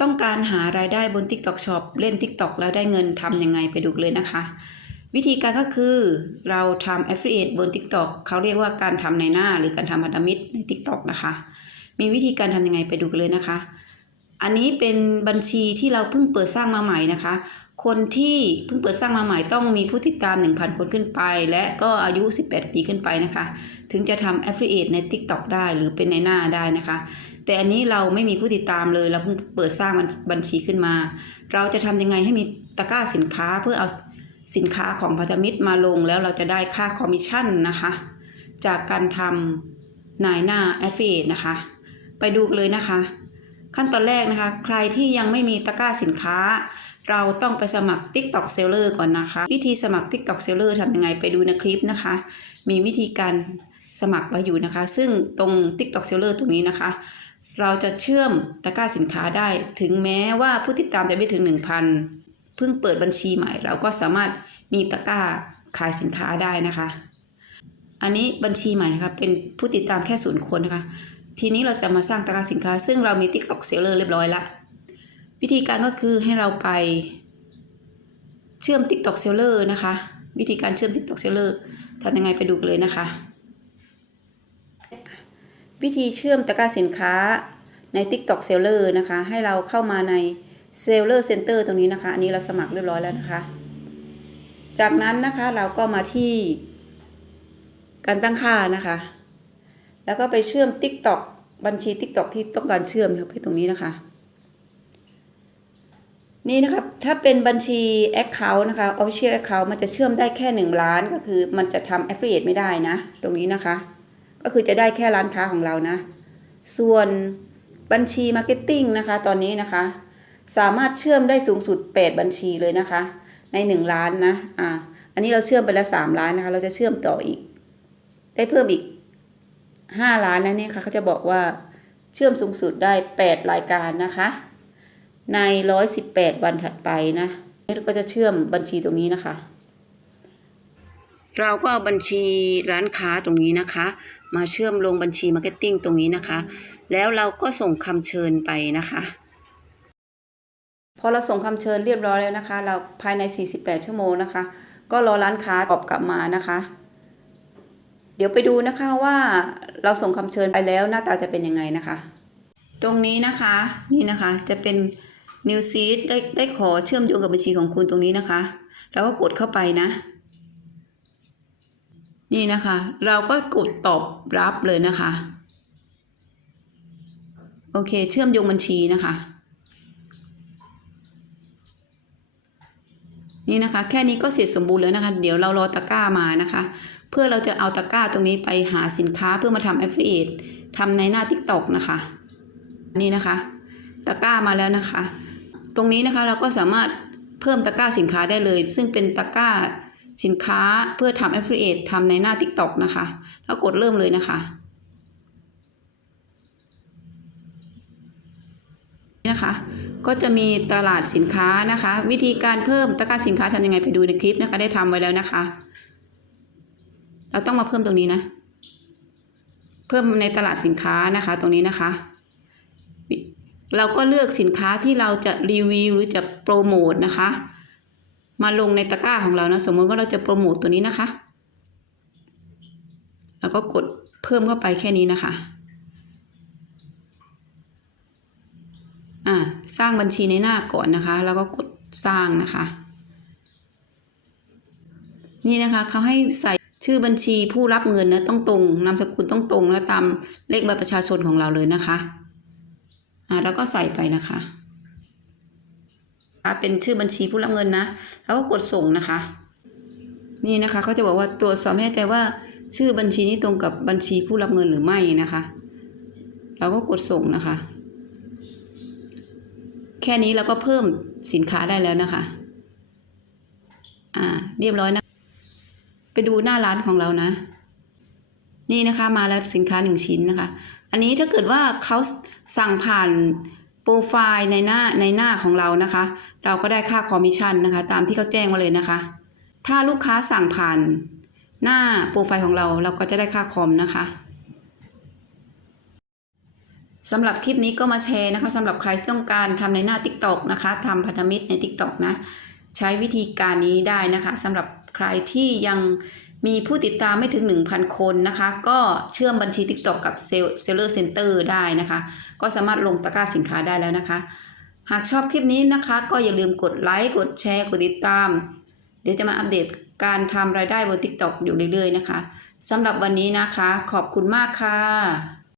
ต้องการหารายได้บน TikTok Shop เล่น TikTok แล้วได้เงินทำยังไงไปดูเลยนะคะ วิธีการก็คือเราทำ Affiliate บน TikTok เขาเรียกว่าการทำในหน้าหรือการทำพันธมิตรใน TikTok นะคะ มีวิธีการทำยังไงไปดูกันเลยนะคะ อันนี้เป็นบัญชีที่เราเพิ่งเปิดสร้างมาใหม่นะคะ คนที่เพิ่งเปิดสร้างมาใหม่ต้องมีผู้ติดตาม 1,000 คนขึ้นไป และก็อายุ 18 ปีขึ้นไปนะคะ ถึงจะทำ Affiliate ใน TikTok ได้หรือเป็นในหน้าได้นะคะ แต่อันนี้เราไม่มีผู้ติดตามเลยเราเพิ่งเปิดสร้างบัญชีขึ้นมา เราจะทำยังไงให้มีตะกร้าสินค้าเพื่อเอาสินค้าของพันธมิตรมาลงแล้วเราจะได้ค่าคอมมิชชั่นนะคะ จากการทำนายหน้า Affiliate นะคะ ไปดูเลยนะคะ ขั้นตอนแรกนะคะ ใครที่ยังไม่มีตะกร้าสินค้า เราต้องไปสมัคร TikTok Seller ก่อนนะคะ วิธีสมัคร TikTok Seller ทำยังไงไปดูในคลิปนะคะ มีวิธีการสมัครไว้อยู่นะคะ ซึ่งตรง TikTok Seller ตรงนี้นะคะ เราจะเชื่อมตะกร้าสินค้าได้ ถึงแม้ว่าผู้ติดตามจะไม่ถึง 1,000 เพิ่งเปิดบัญชีใหม่ เราก็สามารถมีตะกร้าขายสินค้าได้นะคะ อันนี้บัญชีใหม่นะคะเป็นผู้ติดตามแค่ศูนย์คนนะคะ ทีนี้เราจะมาสร้างตะกร้าสินค้า ซึ่งเรามี TikTok Seller เรียบร้อยละวิธีการก็คือให้เราไปเชื่อม TikTok Seller นะคะ วิธีการเชื่อม TikTok Seller ทำยังไงไปดูกันเลยนะคะ วิธีเชื่อมตะกร้าสินค้าใน TikTok Seller นะคะ ให้เราเข้ามาใน Seller Center ตรงนี้นะคะ อันนี้เราสมัครเรียบร้อยแล้วนะคะ จากนั้นนะคะเราก็มาที่การตั้งค่านะคะ แล้วก็ไปเชื่อม TikTok บัญชี TikTok ที่ต้องการเชื่อมครับไปตรงนี้นะคะ นี่นะครับถ้าเป็นบัญชี Account นะคะ Official Account มันจะเชื่อมได้แค่ 1 ล้านก็คือมันจะทำ Affiliate ไม่ได้นะ ตรงนี้นะคะ ก็คือจะได้แค่ร้านค้าของเรานะ ส่วนบัญชี Marketing นะคะ ตอนนี้นะคะ สามารถเชื่อมได้สูงสุด 8 บัญชีเลยนะคะ ใน 1 ล้านนะ อ่า อันนี้เราเชื่อมไปแล้ว3ล้านนะคะ เราจะเชื่อมต่ออีก ได้เพิ่มอีก 5 ล้านนะเนี่ยค่ะเขาจะบอกว่าเชื่อมสูงสุดได้ 8 รายการนะคะ ใน 118 วันถัดไปนะนี่เราก็จะเชื่อมบัญชีตรงนี้นะคะ เราก็เอาบัญชีร้านค้าตรงนี้นะคะ มาเชื่อมลงบัญชีมาร์เก็ตติ้งตรงนี้นะคะ แล้วเราก็ส่งคำเชิญไปนะคะพอเราส่งคำเชิญเรียบร้อยแล้วนะคะ เราภายใน 48 ชั่วโมงนะคะ ก็รอร้านค้าตอบกลับมานะคะ เดี๋ยวไปดูนะคะว่าเราส่งคำเชิญไปแล้วหน้าตาจะเป็นยังไงนะคะ ตรงนี้นะคะนี่นะคะจะเป็น New Seed ได้ได้ขอเชื่อมโยงกับบัญชีของคุณตรงนี้นะคะ เราก็กดเข้าไปนะ นี่นะคะ เราก็กดตอบรับเลยนะคะ โอเค เชื่อมโยงบัญชีนะคะ นี่นะคะ แค่นี้ก็เสร็จสมบูรณ์แล้วนะคะ เดี๋ยวเรารอตะกร้ามานะคะ เพื่อเราจะเอาตะกร้าตรงนี้ไปหาสินค้าเพื่อมาทำ affiliate ทำในหน้า TikTok นะคะ นี่นะคะ ตะกร้ามาแล้วนะคะ ตรงนี้นะคะเราก็สามารถเพิ่มตะกร้าสินค้าได้เลย ซึ่งเป็นตะกร้า สินค้าเพื่อทำ affiliate ทำในหน้า TikTok นะคะ แล้วกดเริ่มเลยนะคะนี่นะคะก็จะมีตลาดสินค้านะคะ วิธีการเพิ่มตะกร้าสินค้าทำยังไงไปดูในคลิปนะคะ ได้ทำไว้แล้วนะคะ เราต้องมาเพิ่มตรงนี้นะ เพิ่มในตลาดสินค้านะคะ ตรงนี้นะคะ เราก็เลือกสินค้าที่เราจะรีวิวหรือจะโปรโมทนะคะ มาลงในตะกร้าของเรานะสมมติว่าเราจะโปรโมทตัวนี้นะคะ แล้วก็กดเพิ่มเข้าไปแค่นี้นะคะอ่าสร้างบัญชีในหน้าก่อนนะคะ แล้วก็กดสร้างนะคะ นี่นะคะเขาให้ใส่ชื่อบัญชีผู้รับเงินนะต้องตรงนามสกุลต้องตรงและตามเลขบัตรประชาชนของเราเลยนะคะอ่าแล้วก็ใส่ไปนะคะ เป็นชื่อบัญชีผู้รับเงินนะ แล้วก็กดส่งนะคะ นี่นะคะเขาจะบอกว่าตรวจสอบให้แน่ใจว่าชื่อบัญชีนี้ตรงกับบัญชีผู้รับเงินหรือไม่นะคะ เราก็กดส่งนะคะ แค่นี้เราก็เพิ่มสินค้าได้แล้วนะคะ อ่า เรียบร้อยนะ ไปดูหน้าร้านของเรานะ นี่นะคะมาแล้วสินค้าหนึ่งชิ้นนะคะ อันนี้ถ้าเกิดว่าเขาสั่งผ่าน ปรไฟล์ในหน้าในหน้าของเรานะคะ เราก็ได้ค่าคอมมิชชั่นนะคะ ตามที่เขาแจ้งมาเลยนะคะ ถ้าลูกค้าสั่งผ่านหน้าโปรไฟล์ของเราเราก็จะได้ค่าคอมนะคะสำหรับคลิปนี้ก็มาแชร์นะคะสำหรับใครที่ต้องการทำในหน้า TikTok นะคะทำพันธมิตรใน TikTok นะ ใช้วิธีการนี้ได้นะคะสำหรับใครที่ยัง มีผู้ติดตามไม่ถึง 1,000 คนนะคะ ก็เชื่อมบัญชี TikTok กับเซลเลอร์เซ็นเตอร์ได้นะคะ ก็สามารถลงตะกร้าสินค้าได้แล้วนะคะ หากชอบคลิปนี้นะคะ ก็อย่าลืมกดไลค์กดแชร์ กดติดตาม เดี๋ยวจะมาอัปเดตการทำรายได้บน TikTok อยู่เรื่อยๆนะคะสำหรับวันนี้นะคะ ขอบคุณมากค่ะ